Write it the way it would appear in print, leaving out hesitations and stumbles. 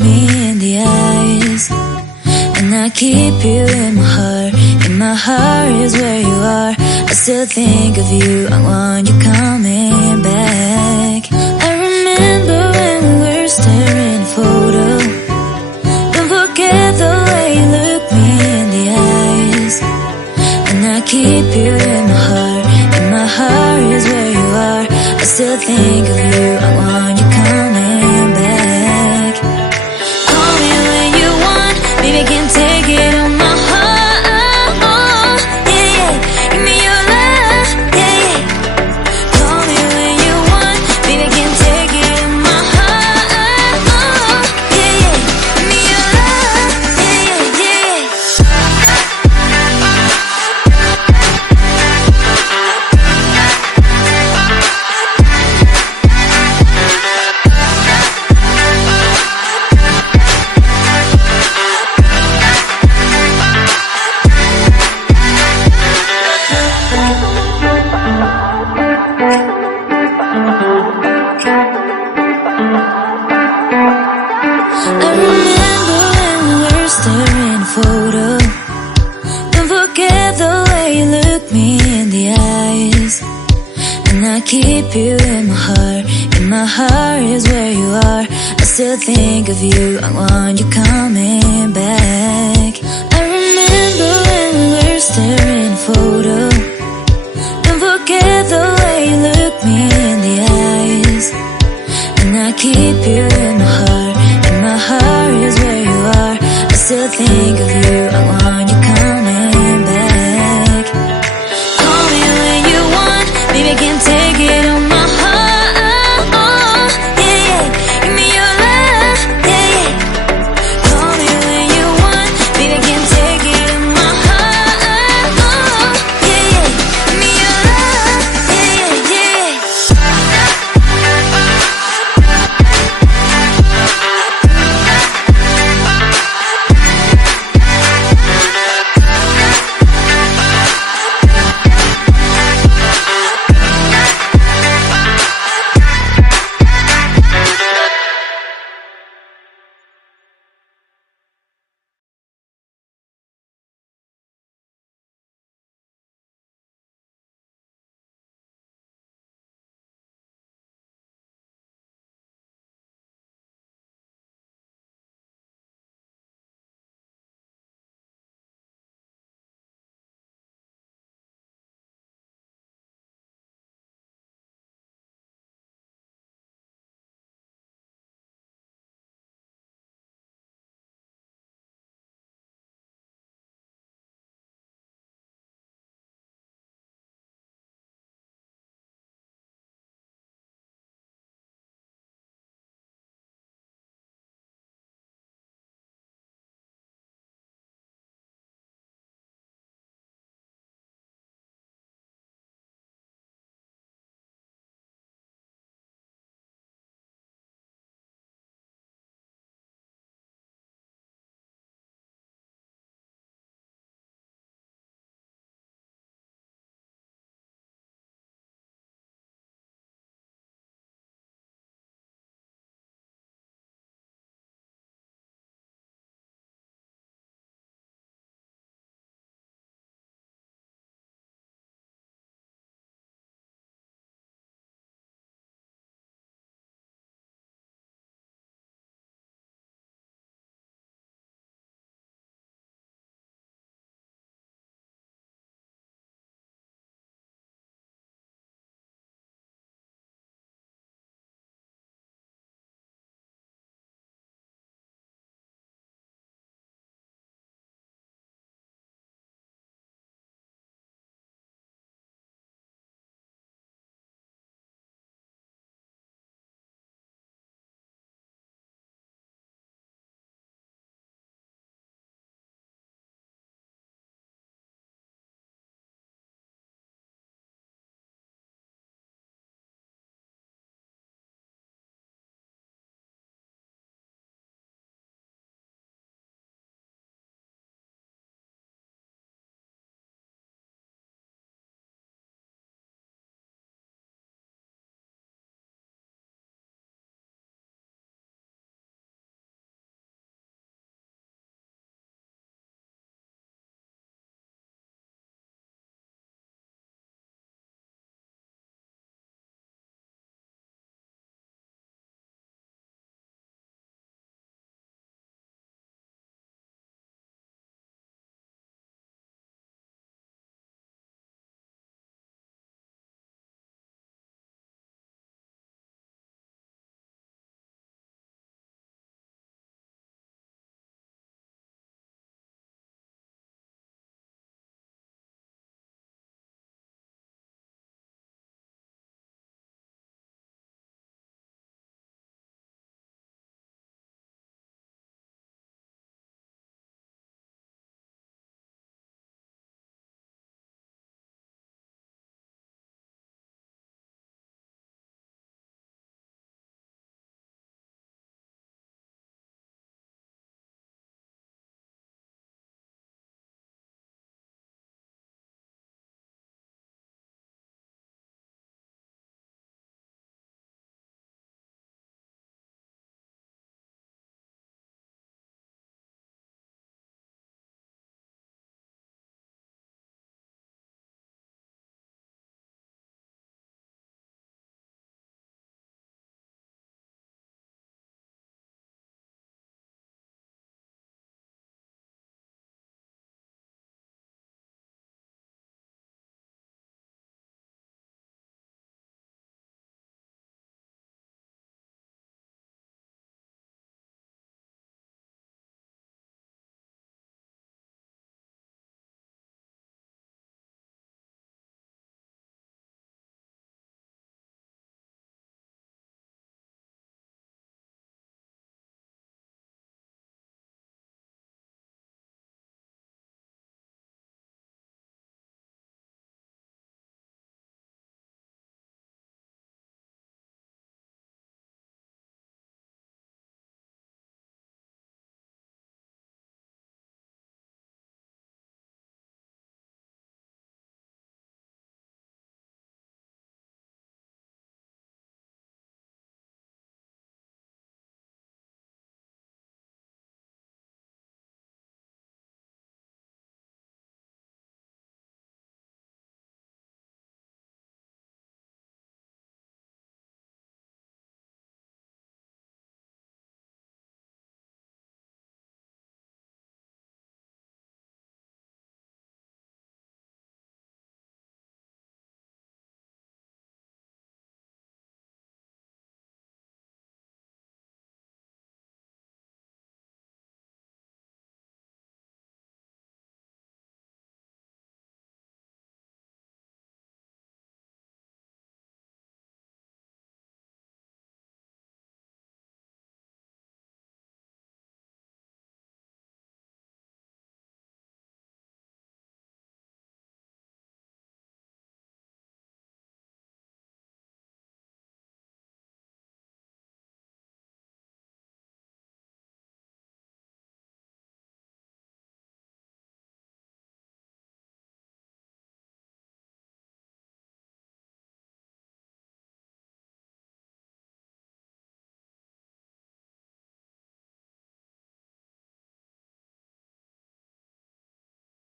me in the eyes, and I keep you in my heart. In my heart is where you are. I still think of you, I want you coming back. I remember when we were staring at a photo. Don't forget the way you look me in the eyes, and I keep you in my heart. In my heart is where you are. I still think of you, I want you coming back. Call me when you want, baby, I can take it on my heart. Yeah, yeah, give me your love, yeah, yeah. Call me when you want, baby, I can take it on my heart. Yeah, yeah, give me your love, yeah, yeah, yeah. I remember when we were staring at a photo. Don't forget the way you look me in the eyes, and I keep you in my heart. In my heart is where you are. I still think of you, I want you coming back. I remember when we were staring at a photo. Don't forget the way you look me in the eyes, and I keep you in my heart. In my heart is where you are. I still think